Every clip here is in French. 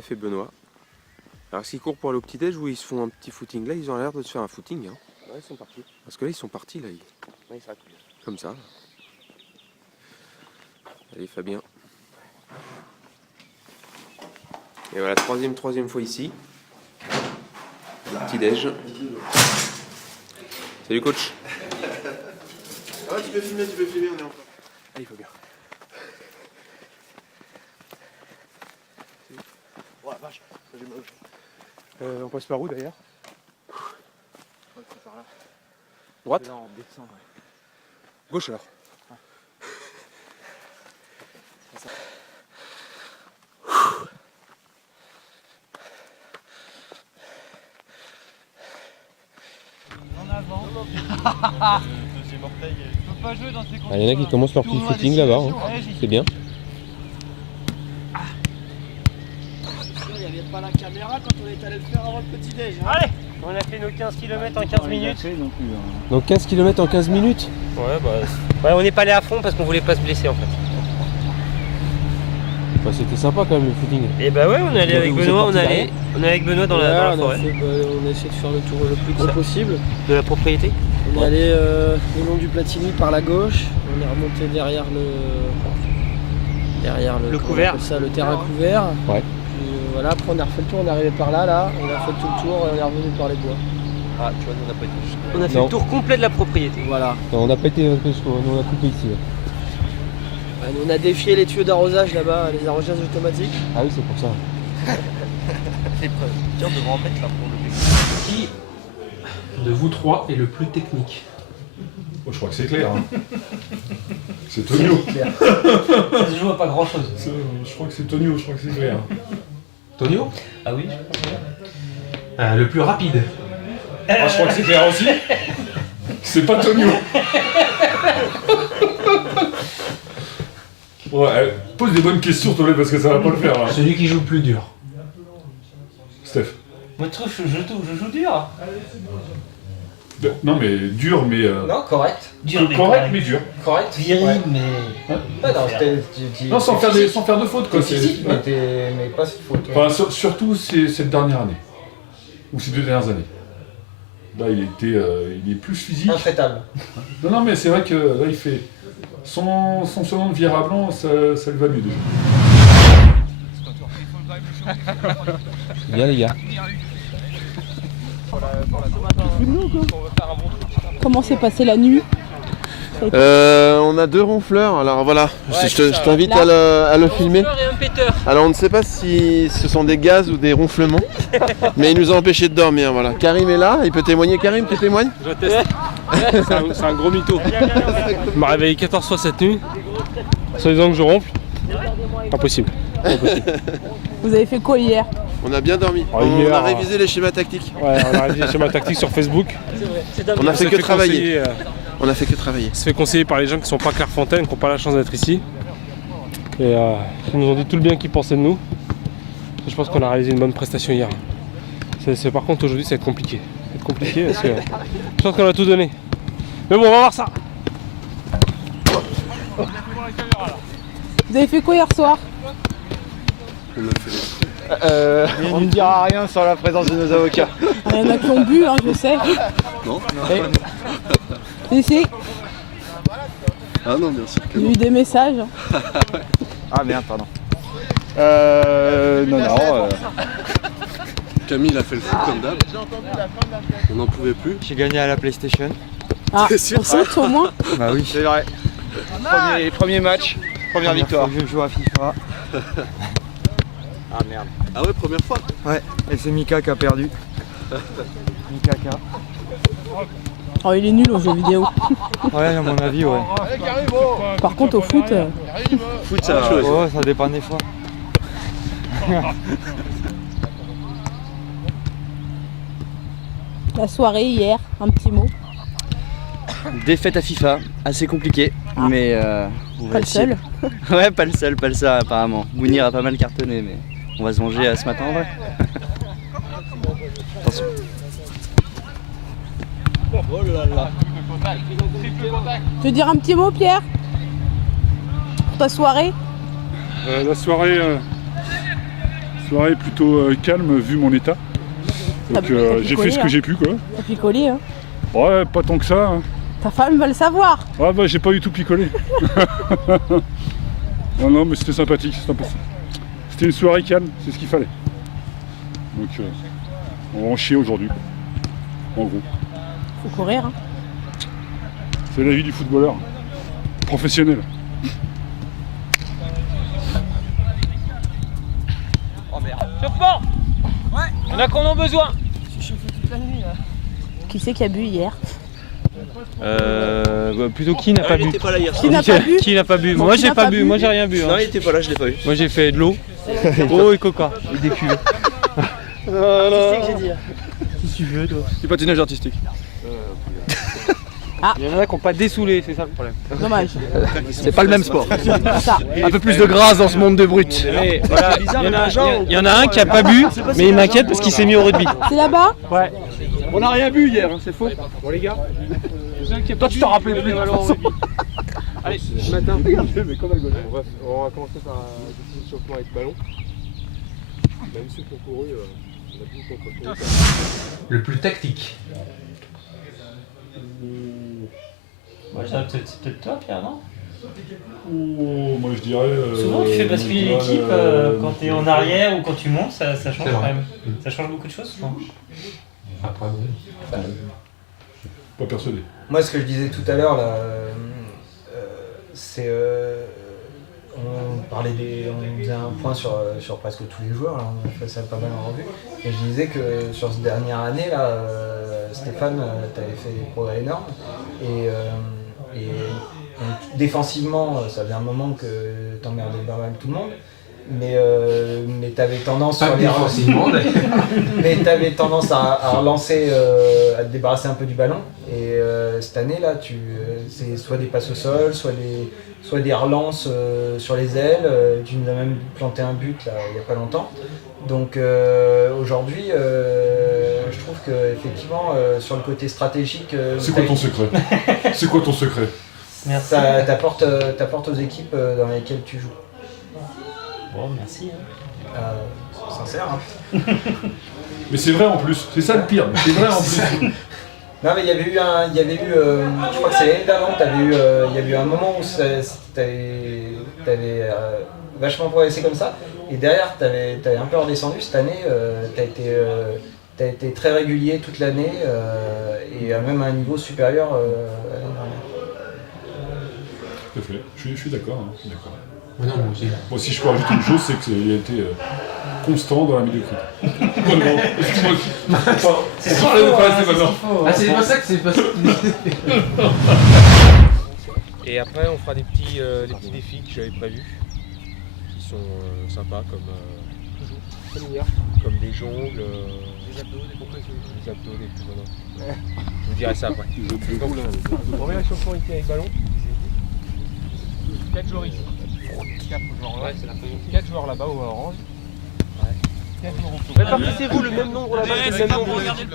Steph et Benoît. Alors s'ils courent pour aller au petit-déj ou ils se font un petit footing là, ils ont l'air de se faire un footing. Hein. Ouais, ils sont partis. Parce que là, ils sont partis là. Ouais, ils s'arrêtent. Comme ça. Allez Fabien. Et voilà, troisième fois ici. Le petit-déj. Salut coach. Ah, tu peux filmer, on est encore. Allez Fabien. Ouais, vache, j'ai mal. On passe par où d'ailleurs? Ouais, c'est par là. Droite? Là, on descend, ouais. Gauche alors. Il y en a qui commencent leur petit footing là-bas, hein. C'est bien. Il n'y avait pas la caméra quand on est allé le faire avant le petit-déj. Hein. Allez, on a fait nos 15 km en 15 minutes. Donc 15 km en 15 minutes? Ouais, bah, on n'est pas allé à fond parce qu'on voulait pas se blesser en fait. Bah, c'était sympa quand même le footing. Et bah ouais, on est allé avec Vous êtes Benoît, partis derrière on est avec Benoît dans la forêt. On a essayé de faire le tour le plus gros possible. De la propriété. On est allé le long du Platini par la gauche. On est remonté derrière le couvert. le terrain couvert. Ouais. Puis, voilà, après on a refait le tour, on est arrivé par là, on a fait tout le tour et on est revenu par les bois. Ah, tu vois, nous on n'a pas été jusqu'au bout. On a fait Non. le tour complet de la propriété. Voilà. Non, on n'a pas été parce qu'on a coupé ici. Ouais. Nous, on a défié les tuyaux d'arrosage là-bas, les arrosages automatiques. Ah oui, c'est pour ça. C'est prêt. Tiens, on devrait en mettre là pour le début. Qui de vous trois est le plus technique? Oh, je crois que c'est clair. Hein. C'est Tonio. Ça se joue à pas grand chose. Je crois que c'est Tonio, je crois que c'est clair. Tonio? Ah oui, Le plus rapide. Ah, je crois que c'est clair aussi. C'est pas Tonio. Ouais, pose des bonnes questions, toi, parce que ça va pas le faire. Hein. Celui qui joue le plus dur. Steph. moi je trouve je joue dur. Non, mais dur, mais. Non, correct. Dur, correct, mais dur. Correct. Viril, Ouais. mais. Ouais, non, Non, sans faire de faute, quoi. physique, Ouais. mais pas cette faute. Enfin, surtout cette dernière année. Ou ces 2 dernières années. Là, il est plus physique. Intraitable. Non, mais c'est vrai que là, il fait. Son second de Vieira Blanc, ça lui va mieux déjà. Bien les gars. Comment s'est passée la nuit? On a 2 ronfleurs, alors voilà, je t'invite à le filmer. Et un péteur. Alors on ne sait pas si ce sont des gaz ou des ronflements, mais il nous a empêchés de dormir, voilà. Karim est là, il peut témoigner. Karim, tu témoignes? Je teste. C'est un gros mytho. Il m'a réveillé 14 fois cette nuit. Soit disant que je ronfle. Impossible. Vous avez fait quoi hier? On a bien dormi, Oh, on hier, a révisé les schémas tactiques. Ouais, on a révisé sur ma tactique sur Facebook. On a fait s'est que travailler. conseiller, On a fait que travailler. on se fait conseiller par les gens qui sont pas Clairefontaine, qui n'ont pas la chance d'être ici. Et ils nous ont dit tout le bien qu'ils pensaient de nous. Et je pense qu'on a réalisé une bonne prestation hier. Par contre aujourd'hui ça va être compliqué. Ça va être compliqué parce que je pense qu'on a tout donné. Mais bon, on va voir ça. Vous avez fait quoi hier soir? On ne dira rien sans la présence de nos avocats. Il y en a qui ont bu, hein, je sais. Non. Si. Ah non, bien sûr que J'ai non. eu des messages. Ah merde, pardon. Non. Camille a fait le fou comme d'hab. On n'en pouvait plus. J'ai gagné à la PlayStation. Ah, T'es sûr? on saute au moins. Bah oui. C'est vrai. Premier match, première victoire. Je joue à FIFA. Ah merde. Ah ouais, première fois. Ouais, et c'est Mika qui a perdu. Mika K. Oh, il est nul aux jeux vidéo. Ouais, à mon avis, ouais. Par contre, au foot, Foot, ça va. Ouais, ça dépend des fois. la soirée hier, un petit mot. Défaite à FIFA, assez compliqué, mais on va Pas le essayer. seul. Ouais, pas le seul apparemment. Mounir a pas mal cartonné, mais on va se venger ce matin en vrai. Attention. Oh là là. Tu veux dire un petit mot, Pierre? Pour ta soirée? La soirée Soirée plutôt calme vu mon état. Donc t'as j'ai picolé, fait ce que j'ai pu quoi. T'as picolé, hein. Ouais, pas tant que ça. Hein. Ta femme va le savoir. Ah bah j'ai pas du tout picolé. Non mais c'était sympathique, c'était une soirée calme, c'est ce qu'il fallait. Donc on va en chier aujourd'hui. En gros. Faut courir, hein. C'est la vie du footballeur. Professionnel. Oh merde. Chauffement. Ouais. Il y en a qu'on en a besoin. Je suis chauffé toute la nuit là. Qui c'est qui a bu hier? Plutôt qui n'a pas bu? pas là hier Qui n'a pas bu? Qui n'a pas bu? Non, Moi qui j'ai n'a pas pas bu, bu moi j'ai rien bu. Non, Hein. il était pas là, je l'ai pas vu. Moi j'ai fait de l'eau, eau et coca. Et des cuvées. Qu'est-ce que j'ai dit? Si tu veux toi. Du patinage artistique. Il y en a qui n'ont pas dessoulé, c'est ça le problème. Dommage. C'est pas le même sport. Ça. Un peu plus de grâce dans ce monde de brutes. Mais voilà, il y en a un qui a pas bu, mais il m'inquiète parce qu'il s'est mis au rugby. C'est là-bas? Ouais. On n'a rien bu hier, hein, c'est faux. Bon les gars, Toi tu t'en rappelles plus. allez, ce matin, on va commencer par des petits échauffements avec ballon. Même ceux qui ont couru, on a vu qu'on peut. Le plus tactique. C'est peut-être toi, Pierre, non? Oh, moi je dirais. Souvent, tu fais basculer moi, je dirais, l'équipe quand tu es en arrière ou quand tu montes, ça change C'est quand vrai. même. Ça change beaucoup de choses, non? Après, bon. Pas persuadé. Moi, ce que je disais tout à l'heure, là, c'est. On faisait un point sur presque tous les joueurs, là, on a fait ça pas mal en revue. Et je disais que sur cette dernière année, là, Stéphane, tu avais fait des progrès énormes. Et donc, défensivement, ça faisait un moment que t'emmerdais pas mal tout le monde. Mais t'avais tendance Pas sur les défensivement, mais t'avais tendance à relancer, à te débarrasser un peu du ballon. Et cette année là, c'est soit des passes au sol, soit des relances sur les ailes. Tu nous as même planté un but là, il n'y a pas longtemps. Donc aujourd'hui, je trouve que effectivement sur le côté stratégique, C'est quoi ton secret? C'est quoi ton secret? Merci. ça t'apporte aux équipes dans lesquelles tu joues. Bon, merci. Hein. Sincère. Hein. Mais c'est vrai en plus, c'est ça le pire, c'est vrai en plus. Non mais il y avait eu, je crois que c'est l'année d'avant, il y avait eu un moment où t'avais vachement progressé comme ça, et derrière t'avais un peu redescendu. Cette année, t'as été très régulier toute l'année, et même à un niveau supérieur à l'année dernière. Tout à fait, je suis d'accord. Hein, je suis d'accord. Mais non, moi aussi. Moi, si je peux rajouter une chose, c'est qu'il a été constant dans la médiocrité. Vraiment, excuse-moi. C'est ça, Ah, c'est pas ça que c'est passé. Et après, on fera des petits défis que j'avais prévus, qui sont sympas, comme des jongles, des abdos, des plus maintenant. Je vous dirai ça après. Donc, premier échauffement ici avec ballon. 4 joueurs ici. 4 joueurs là-bas au orange. 4 joueurs au fond. Répartissez-vous le même nombre là-bas que le même nombre ici.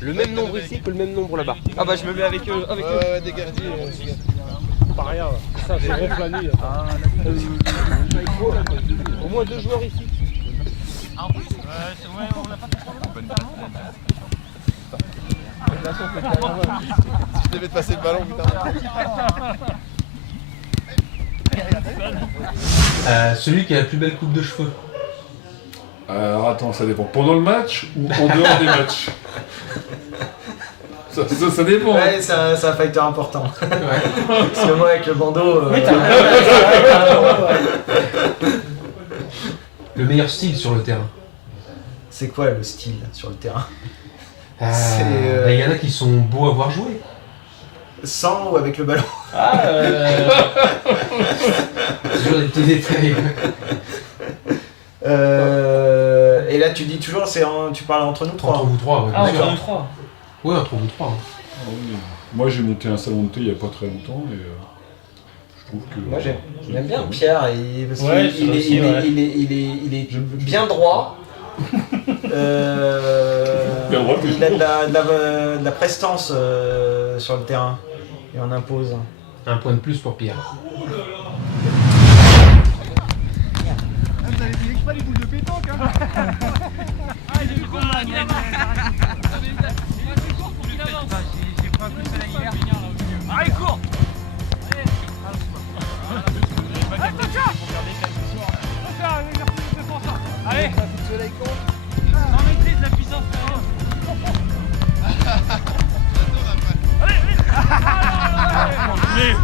Le même nombre ici que le même nombre là-bas. Ah bah je me mets avec eux. Des gardiens. Pas rien, ça c'est ronfle la nuit. Au moins 2 joueurs ici. En plus, on l'a pas fait. Je devais te passer le ballon, putain. Celui qui a la plus belle coupe de cheveux. Alors attends, ça dépend. Pendant le match ou en dehors des matchs? Ça dépend. Ouais, c'est un facteur important. Parce que moi, avec le bandeau. Le meilleur style sur le terrain. C'est quoi le style sur le terrain? Il y en a qui sont beaux à voir jouer. Sans ou avec le ballon? Toujours des petits détails. Et là, tu dis toujours, tu parles entre nous trois. Entre vous trois, ouais. Ah, bien sûr. entre nous 3. Ouais, entre vous trois. Ah oui. Moi j'ai monté un salon de thé il n'y a pas très longtemps et je trouve que. Moi j'aime bien Pierre, parce Ouais, qu'il ça aussi, ouais. il est bien droit. Bien droit, Il a de la prestance sur le terrain. Et on impose. Un point de plus pour Pierre. Vous avez dit pas les boules de pétanque, hein. Allez, du coup, j'ai pas un coup de soleil hier. Allez, cours. Allez, sans maîtrise la puissance. Allez,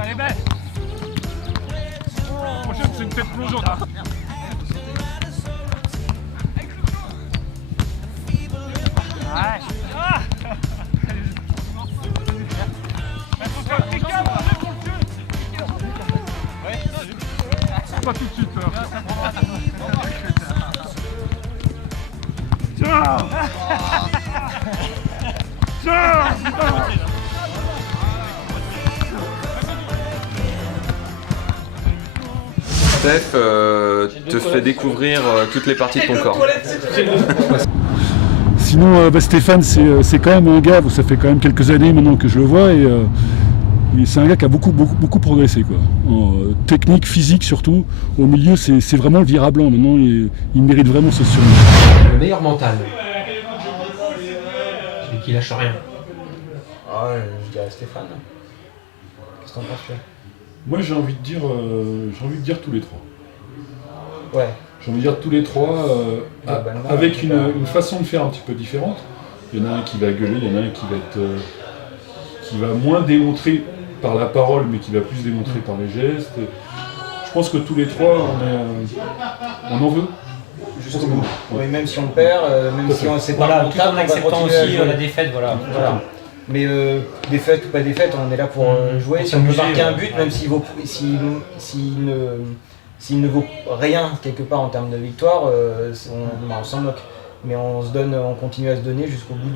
allez, belle. Prochaine, c'est une tête plongeante. Pas tout de suite. Tiens. Steph te fait découvrir toutes les parties de ton corps. Sinon, Stéphane, c'est quand même un gars, ça fait quand même quelques années maintenant que je le vois, et c'est un gars qui a beaucoup progressé, quoi. En technique, physique surtout. Au milieu, c'est vraiment le Vira à blanc. Maintenant, il mérite vraiment ce surnom. Le meilleur mental. Celui qui lâche rien. Ah ouais, je dirais Stéphane. Qu'est-ce que t'en penses, toi? Moi, j'ai envie de dire tous les trois. Ouais. J'ai envie de dire tous les trois, avec une façon de faire un petit peu différente. Il y en a un qui va gueuler, il y en a un qui va moins démontrer par la parole, mais qui va plus démontrer par les gestes. Et je pense que tous les trois, on en veut. Jusqu'au bout. Oui, même si on perd, même si on sait pas. Voilà, tout en acceptant aussi la défaite, voilà. Mais défaite ou pas défaite, on est là pour jouer. Si on peut marquer un but, même s'il ne vaut rien quelque part en termes de victoire, on s'en moque. Mais on continue à se donner jusqu'au bout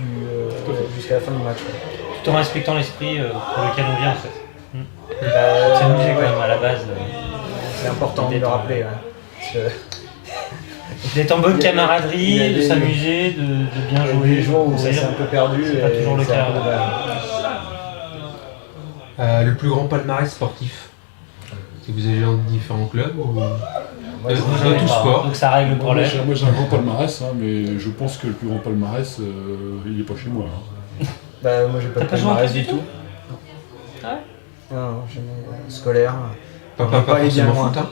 jusqu'à la fin du match. Tout en respectant l'esprit pour lequel on vient en fait. S'amuser quand même à la base. C'est important de le rappeler. D'être en bonne camaraderie, de s'amuser, de bien jouer. Les jours où c'est un peu perdu. C'est pas toujours le cas. Le plus grand palmarès sportif. Si vous avez dans différents clubs ou de tout sport. Donc ça règle le problème. Moi j'ai un grand palmarès, mais je pense que le plus grand palmarès, il n'est pas chez moi. Bah moi j'ai pas de palmarès du tout. Ah ouais? Non, jamais scolaire. Pas forcément foot, hein.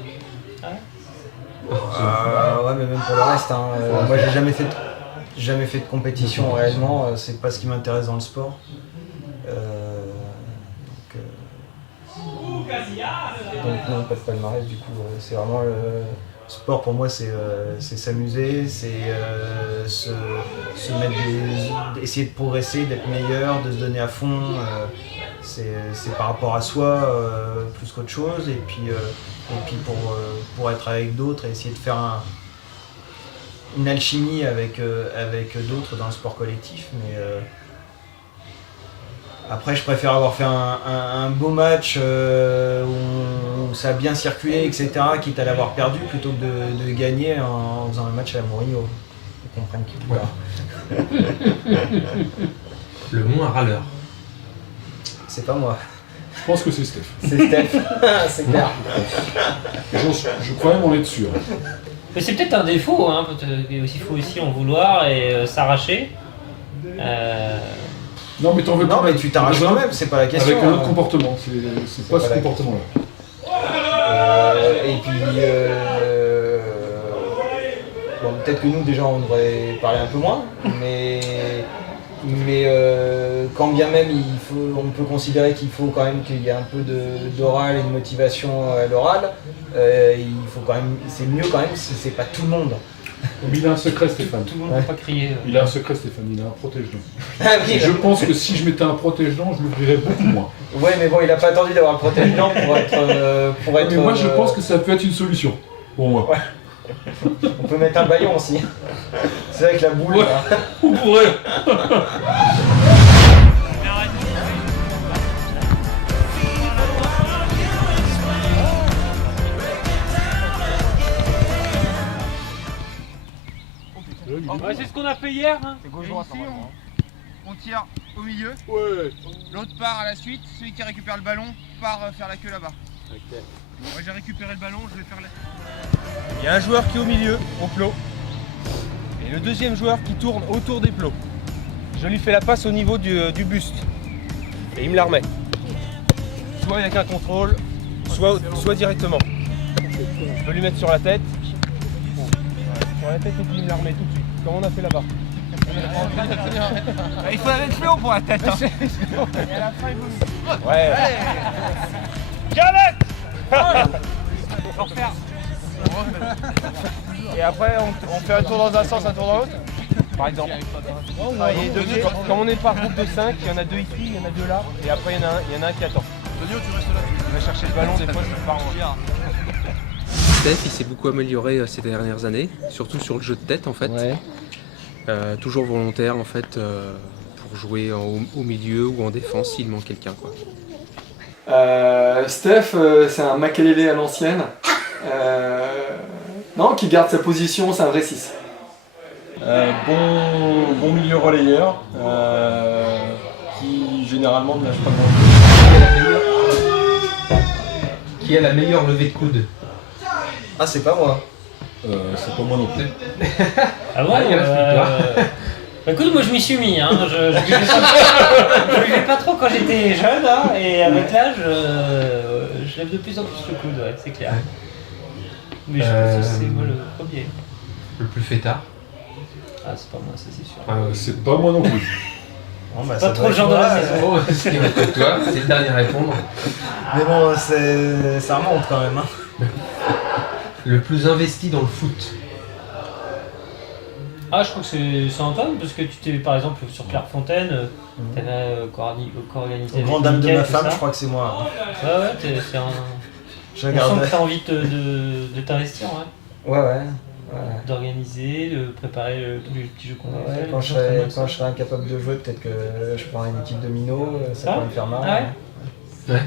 Ouais, mais même pour le reste, moi j'ai jamais fait de compétition réellement, c'est pas ce qui m'intéresse dans le sport. Donc non, pas de palmarès du coup, c'est vraiment le sport pour moi, c'est s'amuser, c'est essayer de progresser, d'être meilleur, de se donner à fond, c'est par rapport à soi plus qu'autre chose, et puis pour être avec d'autres et essayer de faire une alchimie avec d'autres dans le sport collectif. Mais après, je préfère avoir fait un beau match où ça a bien circulé, etc., quitte à l'avoir perdu, plutôt que de gagner en faisant un match à la Mourinho. Ils comprennent qui Le mot un râleur. C'est pas moi. Je pense que c'est Steph. C'est Steph, c'est clair. Je crois même en être sûr. Mais c'est peut-être un défaut, hein. Il faut aussi en vouloir et s'arracher. Non mais t'en veux pas. Non mais tu t'arraches quand même, c'est pas la question. Avec un autre comportement, c'est pas ce comportement-là. Et puis bon, peut-être que nous déjà on devrait parler un peu moins, mais quand bien même on peut considérer qu'il faut quand même qu'il y ait un peu d'oral et de motivation à l'oral, il faut quand même, c'est mieux quand même si c'est pas tout le monde. Mais il a un secret, Stéphane. Tout le monde ne peut pas crier. Il a un secret, Stéphane, il a un protège-dents. Ah, oui, je pense que si je mettais un protège-dents, je l'ouvrirais beaucoup moins. Ouais, mais bon, il a pas attendu d'avoir le protège-dents pour être. Mais moi, je pense que ça peut être une solution pour moi. Ouais. On peut mettre un baillon aussi. C'est avec la boule. Ouais, là. on pourrait. Ouais, c'est ce qu'on a fait hier. Hein. On tire au milieu. Ouais. L'autre part à la suite. Celui qui récupère le ballon part faire la queue là-bas. Ok. Moi j'ai récupéré le ballon, je vais faire la... Il y a un joueur qui est au milieu, au plot. Et le deuxième joueur qui tourne autour des plots. Je lui fais la passe au niveau du buste. Et il me la remet. Soit avec un contrôle, soit directement. Je peux lui mettre sur la tête. Sur la tête et puis il me la remet tout de suite. Comme on a fait là-bas. Il faut aller plus haut pour la tête. Hein. Et à la fin, il vaut... Ouais. Galette. Faut refaire. Et après, on fait un tour dans un sens, un tour dans l'autre. Par exemple. Comme on est par groupe de 5, il y en a 2 ici, il y en a 2 là. Et après, il y en a un qui attend. Il va chercher le ballon, des fois, c'est pas en... Steph, il s'est beaucoup amélioré ces dernières années, surtout sur le jeu de tête en fait. Ouais. Toujours volontaire en fait pour jouer au milieu ou en défense s'il manque quelqu'un quoi. Steph, c'est un Makelele à l'ancienne. Non, qui garde sa position, c'est un vrai 6. Bon milieu relayeur, qui généralement ne lâche pas grand-chose. Qui a la meilleure levée de coude? Ah, c'est pas moi. C'est pas moi non plus. Ah bon Écoute, moi je m'y suis mis, hein. je buvais pas trop quand j'étais jeune, hein, et avec l'âge, je lève de plus en plus le coude, ouais, c'est clair. Mais je pense que c'est moi le premier. Le plus fêtard? Ah, c'est pas moi, ça c'est sûr. C'est pas moi non plus. Bon, bah, Pas trop le genre de la saison. Oh, c'est toi, c'est le dernier à répondre. Mais bon, ça remonte quand même. Hein. Le plus investi dans le foot? Ah, je crois que c'est Antoine, parce que tu t'es, par exemple, sur Clairefontaine, t'avais co-organisé. Aux grandes dames de ma femme, je crois que c'est moi. Ouais, c'est un... Je On regarde. sent que t'as envie de t'investir, ouais. Ouais. D'organiser, de préparer tous les petits jeux qu'on a fait. Quand je serai incapable de jouer, peut-être que je prendrai une équipe de minots, ça pourrait me faire marrer. Ah ouais.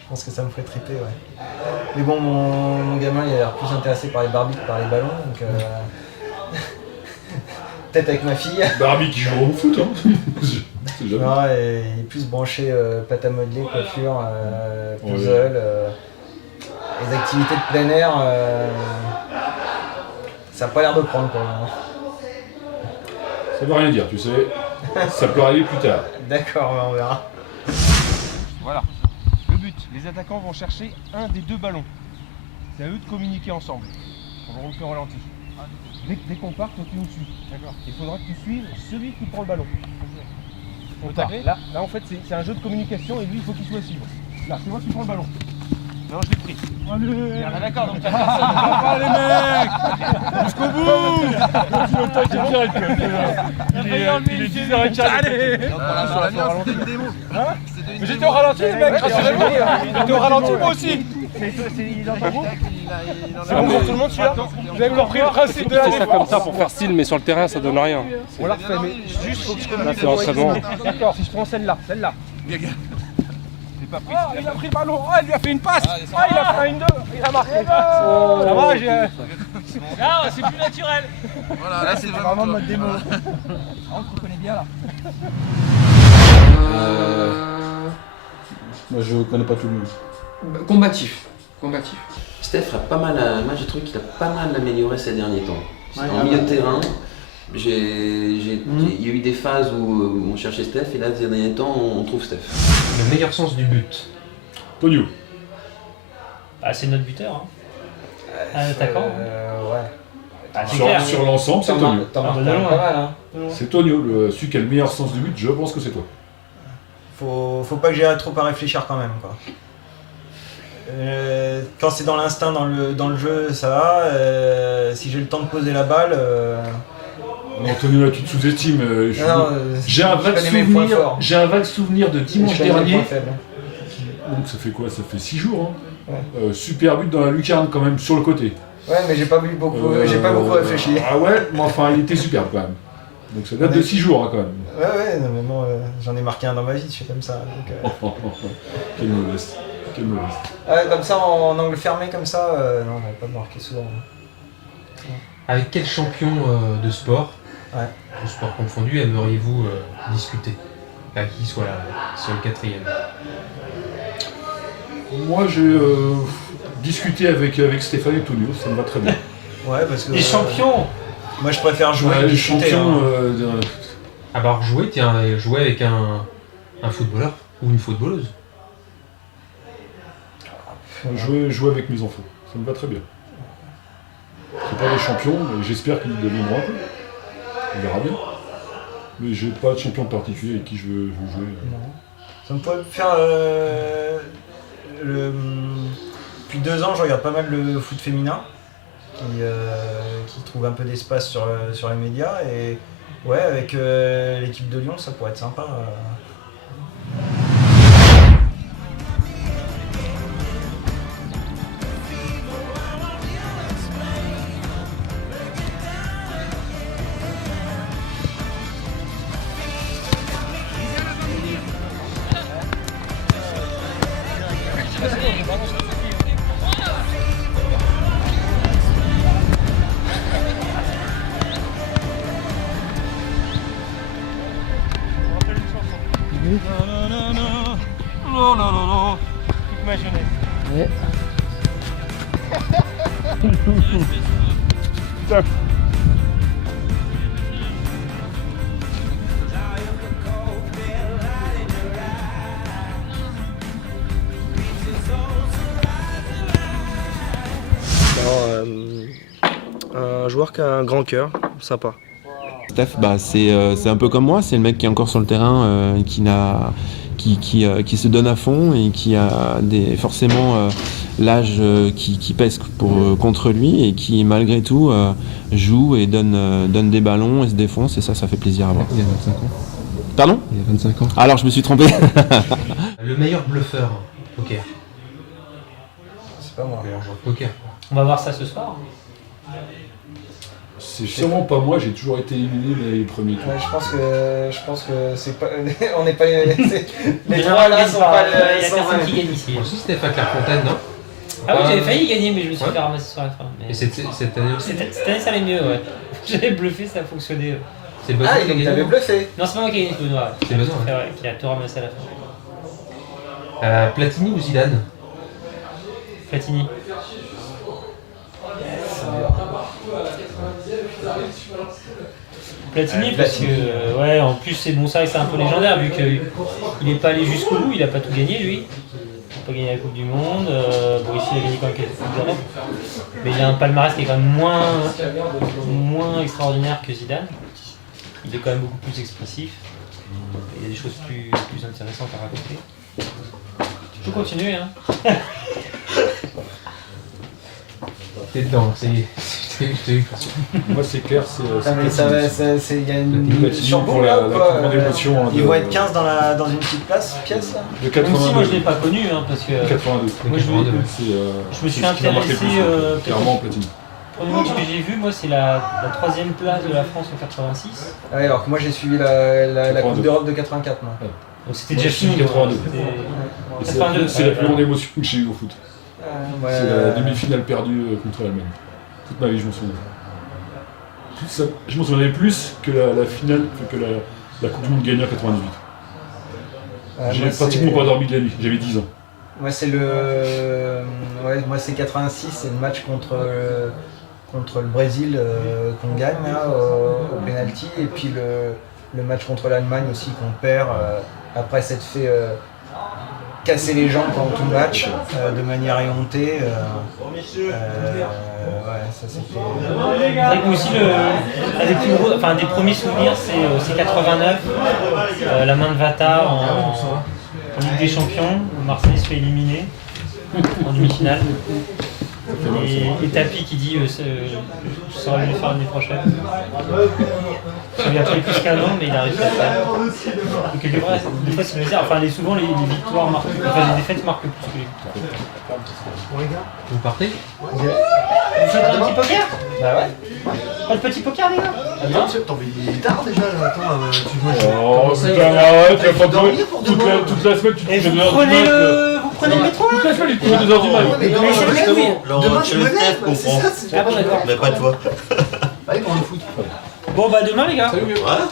Je pense que ça me ferait triper, ouais. Mais bon, mon gamin, il a l'air plus intéressé par les Barbies que par les ballons, donc... peut-être avec ma fille. Barbie qui joue au foot, hein. C'est jamais. Non, et il est plus branché pâte à modeler, coiffure, puzzle, les activités de plein air, ça n'a pas l'air de prendre pour le moment. Ça veut rien dire, tu sais. Ça peut arriver plus tard. D'accord, on verra. Voilà. Le but, les attaquants vont chercher un des 2 ballons. C'est à eux de communiquer ensemble. On va le faire au ralenti. Dès qu'on part, toi tu nous suis. D'accord. Il faudra que tu suives celui qui prend le ballon. On part. Là en fait c'est un jeu de communication et lui il faut qu'il soit suivre. Là, c'est moi qui prends le ballon. Non, je l'ai pris. Allez. Ah, d'accord, donc t'as pas les mecs. Jusqu'au bout. Il est 10h15. Allez. Mais j'étais au ralenti les mecs. J'étais au ralenti moi aussi. C'est bon pour tout le monde celui-là. Vous avez compris le principe de la C'est défense. ça comme ça pour faire style, mais sur le terrain ça donne rien. On la refait, mais juste faut que je communique. C'est l'entraînement. D'accord, si je prends celle-là. J'ai pas pris. Oh, il a pris le ballon. Oh, il lui a fait une passe. Ah, il a fait une 2. Il a marqué. Ça va, Non, c'est plus naturel. Voilà, là c'est vraiment mode démo. On te reconnaît bien là. Moi je connais pas tout le monde. Combatif. Steph a pas mal, moi j'ai trouvé qu'il a pas mal amélioré ces derniers temps. En milieu de terrain, il y a eu des phases où on cherchait Steph et là ces derniers temps on trouve Steph. Le meilleur sens du but? Tonio. Ah, c'est notre buteur, hein. Un attaquant. Ouais. Ah, c'est clair. Sur l'ensemble, c'est Tonio. T'en marques de loin. pas mal, hein. C'est Tonio, celui qui a le meilleur sens du but, je pense que c'est toi. Faut pas que j'aille trop à réfléchir quand même, quoi. Quand c'est dans l'instinct, dans le jeu, ça va. Si j'ai le temps de poser la balle... Non, Tonio, là tu te sous-estimes. J'ai un vague souvenir de dimanche dernier. Donc ça fait quoi? Ça fait 6 jours. Hein. Ouais. Super but dans la lucarne quand même, sur le côté. Ouais, mais j'ai pas beaucoup réfléchi. Ah ouais, mais enfin il était superbe quand même. Donc ça date de 6 jours hein, quand même. Ouais, non, mais bon, j'en ai marqué un dans ma vie, je fais comme ça. Donc, Quelle mauvaise. comme ça, en angle fermé, comme ça, non, j'avais pas marqué souvent. Avec quel champion de sport Ouais. Tout sport confondu, aimeriez-vous discuter? Qui soit là, sur le 4e? Moi, j'ai discuté avec Stéphane et Tonio, ça me va très bien. Ouais, parce que. Les champions. Moi, je préfère jouer. Ouais, les discuter, champions. hein. Ah bah alors jouer avec un footballeur ou une footballeuse. Jouer avec mes enfants, ça me va très bien. C'est pas les champions, mais j'espère qu'ils deviendront un peu. On verra bien. Mais j'ai pas de champion particulier avec qui je veux jouer. Non. Ça me pourrait faire. Depuis 2 ans, je regarde pas mal le foot féminin, qui trouve un peu d'espace sur les médias. Et ouais, avec l'équipe de Lyon, ça pourrait être sympa. Toute ma jeunesse. Ouais. Un joueur qui a un grand cœur, sympa. Steph, c'est un peu comme moi, c'est le mec qui est encore sur le terrain, qui se donne à fond et qui a forcément l'âge qui pèse contre lui et qui malgré tout joue et donne des ballons et se défonce, et ça fait plaisir à voir. Il a 25 ans. Pardon ? Il a 25 ans. Alors je me suis trompé. Le meilleur bluffeur poker. C'est pas moi. Le meilleur joueur de poker. On va voir ça ce soir. C'est sûrement pas moi, j'ai toujours été éliminé les premiers tours. Ouais, je pense que c'est pas. On n'est pas. Les trois là sont pas. Il y a personne qui gagne ici. Aussi c'était pas Clairefontaine, non? Ah oui, j'avais failli gagner, mais je me suis fait ramasser sur la fin. Mais... Et cette année aussi? Cette année, ça allait mieux, ouais. J'avais bluffé, ça a fonctionné. C'est Benoît qui a gagné. T'avais bluffé? Non, c'est pas moi qui ai gagné, c'est Benoît. C'est Benoît, ouais. Qui a tout ramassé à la fin. Platini ou Zidane? Platini. Platini parce que ouais, en plus c'est bon, ça c'est un peu légendaire vu qu'il n'est pas allé jusqu'au bout, il a pas tout gagné lui. Il n'a pas gagné la Coupe du Monde, bon ici il a gagné quand même quelques Coupes d'Europe. Mais il a un palmarès qui est quand même moins extraordinaire que Zidane. Il est quand même beaucoup plus expressif. Il y a des choses plus intéressantes à raconter. Tu peux continuer hein. T'es dedans, ça y est. Moi c'est clair, il y a une surboule là ou quoi? Ils vont être 15 dans une petite pièce là? De 82. Même si moi je l'ai pas connu hein, parce que 82. Moi je me suis intéressé clairement Platini. Pour le match que j'ai vu, moi c'est la 3e place de la France en 86. Ouais, alors que moi j'ai suivi la Coupe d'Europe de 84 moi. Donc c'était déjà fini. 82. 82. C'est la plus grande émotion que j'ai eue au foot. C'est la demi-finale perdue contre l'Allemagne. Toute ma vie, je m'en souviens. Je m'en souvenais plus que la finale, que la Coupe du Monde gagnée en 98. J'ai pratiquement pas dormi de la nuit, j'avais 10 ans. Moi c'est moi c'est 86, c'est le match contre le Brésil qu'on gagne là, au penalty, et puis le match contre l'Allemagne aussi qu'on perd après s'être fait casser les jambes pendant tout le match de manière éhontée. Ouais, ça c'était. C'est vrai que moi aussi, un des premiers souvenirs, c'est 89, la main de Vata en Ligue des Champions, où Marseille se fait éliminer en demi-finale. Et Tapi qui dit je saurais le faire l'année prochaine. Ça lui a pris plus qu'un an, mais il a réussi à le faire. Donc des fois c'est bizarre, souvent les victoires marquent, les défaites marquent plus que les victoires. Vous partez? Vous faites un petit poker? Bah ouais. Pas de petit poker les gars? Attends, t'en es tard déjà là, attends, tu vois. Oh putain, arrête, tu vas pas dormir toute la semaine, tu te fais 2 heures du mat. Vous prenez le métro là? Toute la semaine, tu te fais 2 heures du mat. Demain tu me lèves, c'est ça, c'est Ah bon d'accord. mais pas toi. Allez pour le foot. Bon bah demain les gars. Salut, voilà.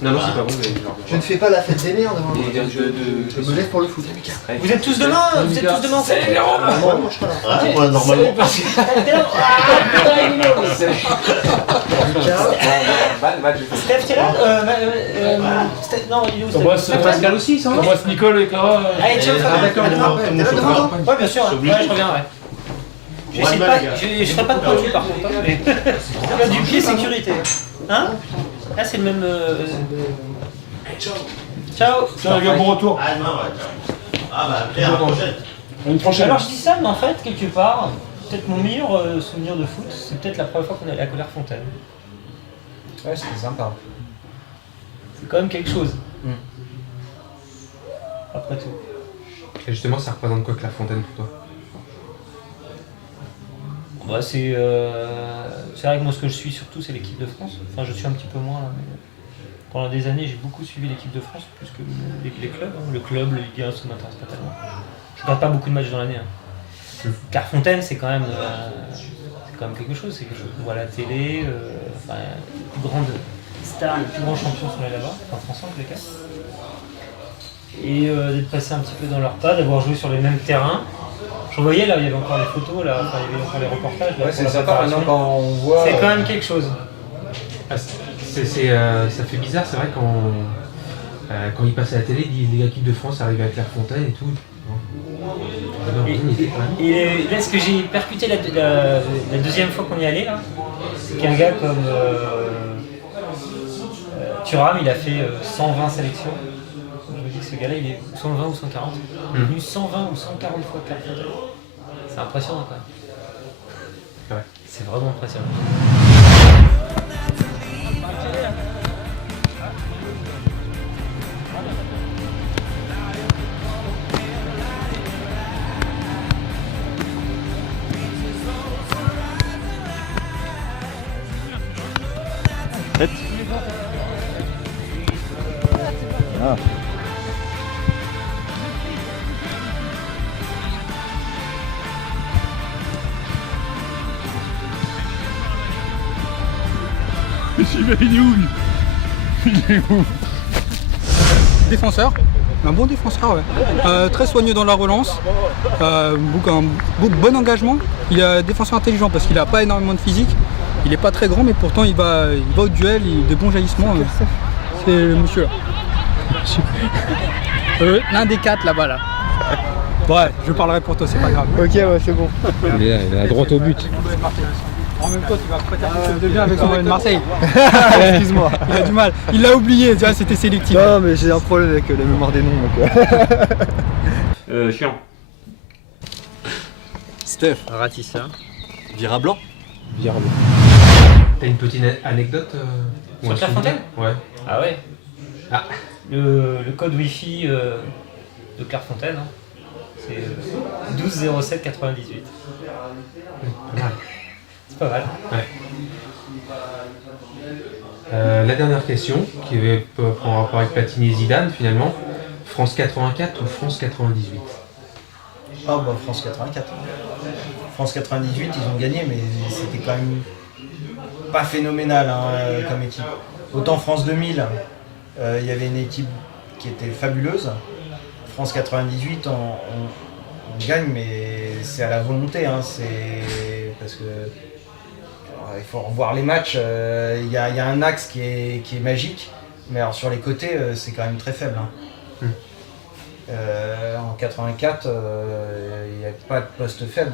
Non, non, c'est pas bon, mais genre. Je ne fais pas la fête des mères demain. Je me lève pour le foot. Vous êtes tous demain en fait? Moi, je serai là. Ouais, normalement. Steph, t'es là non, il est où Steph? Pascal aussi, ça va. T'embrasses Nicole et Clara. Allez, ciao, D'accord, ouais, bien sûr, ouais, je reviens, ouais. Je ferai pas de produit par contre, hein, mais là, du pied sécurité. Hein? Là, c'est le même. Ciao! Tiens, les gars, bon retour. Ah non, ouais. Ah bah, après, à la prochaine. Une prochaine. Alors, je dis ça, mais en fait, quelque part, peut-être mon meilleur souvenir de foot, c'est peut-être la première fois qu'on est allé à Clairefontaine. Ouais, c'était sympa. C'est quand même quelque chose. Après tout. Et justement, ça représente quoi Clairefontaine pour toi? Bah, c'est vrai que moi, ce que je suis surtout, c'est l'équipe de France. Enfin, je suis un petit peu moins là, mais pendant des années, j'ai beaucoup suivi l'équipe de France, plus que les clubs. Hein. Le club, le Ligue 1, ça m'intéresse pas tellement. Je regarde pas beaucoup de matchs dans l'année. Hein. Clairefontaine, c'est quand même quelque chose. C'est quelque chose qu'on voit à la télé. Enfin, les plus grandes stars, les plus grands champions sont allés là-bas, en France en tous les cas. Et d'être passé un petit peu dans leur pas, d'avoir joué sur les mêmes terrains. Je voyais là, il y avait encore les photos, là, enfin, il y avait encore les reportages. Là, ouais, c'est sympa maintenant quand on voit. C'est quand même quelque chose. Ah, ça fait bizarre, c'est vrai quand ils passent à la télé, l'équipe de France arrive à Clairefontaine et tout. Et là, ce que j'ai percuté la deuxième fois qu'on y allait, là, c'est qu'un gars comme Thuram, il a fait 120 sélections. Je me dis que ce gars-là, il est 120 ou 140. Il est venu 120 ou 140 fois Clairefontaine. C'est impressionnant quand même. Ouais. C'est vraiment impressionnant. Ah. Il est où lui? Il est où? Défenseur, un bon défenseur, ouais. Très soigneux dans la relance, un bon engagement. Il est un défenseur intelligent parce qu'il n'a pas énormément de physique. Il n'est pas très grand, mais pourtant il va au duel, il a de bons jaillissements. C'est le monsieur là. L'un des quatre là-bas là. Ouais, je parlerai pour toi, c'est pas grave. Ok, ouais, c'est bon. Il est à droite au but. En même temps, tu vas prêter quelque chose de bien avec son de Marseille. Excuse-moi. Il a du mal. Il l'a oublié, tu vois, c'était sélectif. Non, mais j'ai un problème avec la mémoire des noms. Donc, Chiant. Steph. Ratissa. Vira blanc. Vira blanc. T'as une petite anecdote Sur Clairefontaine? Ouais. Ah ouais. Ah. Le code Wi-Fi de Clairefontaine, hein, c'est 12 07 98. C'est pas mal. Ouais. La dernière question, qui est en rapport avec Platini et Zidane finalement. France 84 ou France 98? Ah bah France 84. France 98, ils ont gagné, mais c'était quand même pas phénoménal hein, comme équipe. Autant France 2000, il y avait une équipe qui était fabuleuse. France 98, on gagne, mais c'est à la volonté. Hein, c'est parce que il faut revoir les matchs. Il y a un axe qui est magique, mais alors sur les côtés, c'est quand même très faible. Hein. En 84, il n'y a pas de poste faible.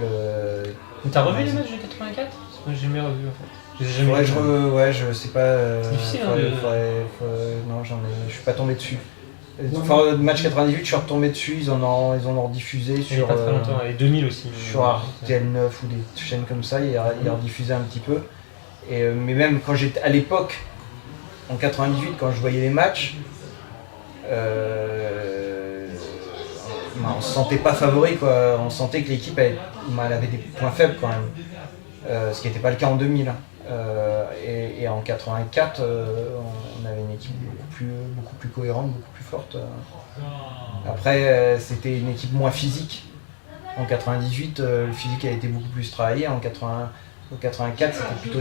T'as revu les matchs de 84? Moi j'ai jamais revu en fait. Je les ai jamais ouais, je sais pas. C'est difficile, non, je suis pas tombé dessus. Enfin, match 98, je suis retombé dessus, ils en ont rediffusé sur. Pas très longtemps, et 2000 aussi. Sur RTL 9 ou des chaînes comme ça, ils rediffusaient un petit peu. Mais même quand j'étais à l'époque, en 98, quand je voyais les matchs, on se sentait pas favori, quoi. On sentait que l'équipe avait des points faibles quand même. Ce qui n'était pas le cas en 2000. Et en 84, on avait une équipe beaucoup plus cohérente, beaucoup plus forte. Après, c'était une équipe moins physique. En 98, le physique a été beaucoup plus travaillé. En Au 84, c'était plutôt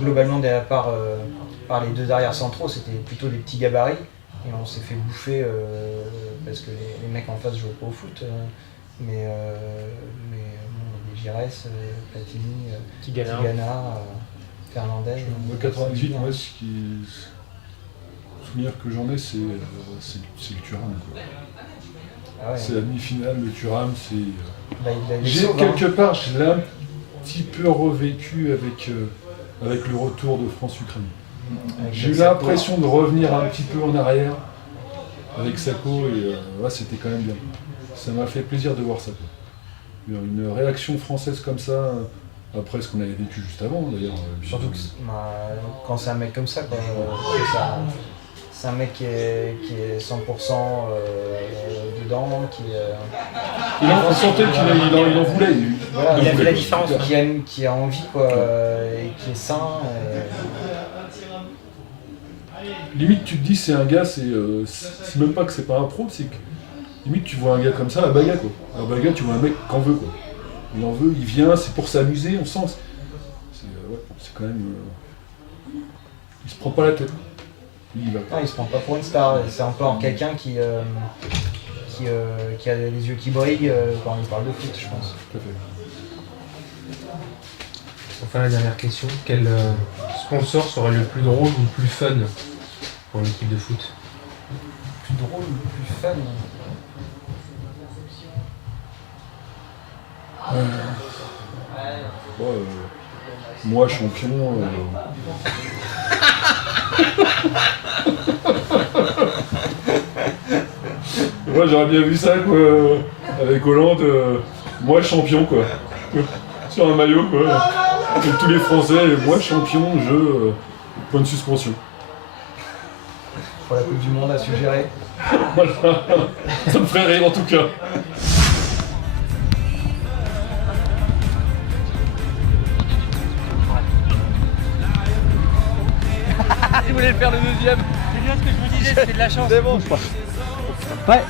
globalement par les deux arrières centraux, c'était plutôt des petits gabarits. Et on s'est fait bouffer parce que les mecs en face jouaient pas au foot. Mais bon, les Giresse, Platini, Tigana, Fernandez. Moi, 98, moi, le souvenir que j'en ai, c'est le Thuram. Ah ouais. C'est la demi-finale, le Thuram. J'ai quelque part, je l'ai un petit peu revécu avec le retour de France-Ukraine. J'ai eu l'impression de revenir un petit peu en arrière avec Sako et c'était quand même bien. Ça m'a fait plaisir de voir ça. Une réaction française comme ça, après ce qu'on avait vécu juste avant d'ailleurs. Surtout que quand c'est un mec comme ça, quoi, c'est un mec qui est 100% dedans, on sentait qu'il en voulait. Voilà, il a fait la différence. Qui a envie, quoi, et qui est sain. Limite, tu te dis, c'est un gars, c'est même pas que c'est pas un pro, c'est que limite, tu vois un gars comme ça, à Baga, quoi. À Baga, tu vois un mec qu'en veut, quoi. Il en veut, il vient, c'est pour s'amuser, on sent. C'est quand même. Il se prend pas la tête. Il y va. Non, il se prend pas pour une star, c'est encore quelqu'un qui a les yeux qui brillent quand il parle de foot, je pense. Tout à fait. Enfin, la dernière question, quel sponsor serait le plus drôle ou le plus fun pour une équipe de foot? Le plus drôle ou le plus fun? Moi, champion. Moi, j'aurais bien vu ça, quoi, avec Hollande. Moi, champion, quoi. Sur un maillot, quoi. Avec tous les Français, et moi, champion, point de suspension. Pour la Coupe du Monde à suggérer. Voilà. Ça me ferait rire, en tout cas. Il voulait faire le deuxième. C'est bien ce que je me disais, c'était de la chance. C'est bon, je crois. Ouais.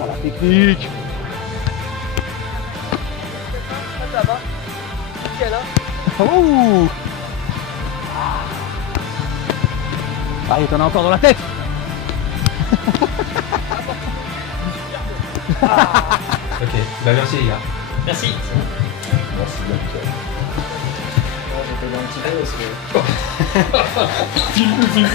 Oh, la technique. Ça va. Nickel, hein. Ouh. Ah, il t'en a encore dans la tête. Ok, bah merci les gars. Merci. Merci bien, J'étais dans un petit peu parce que... Film plus.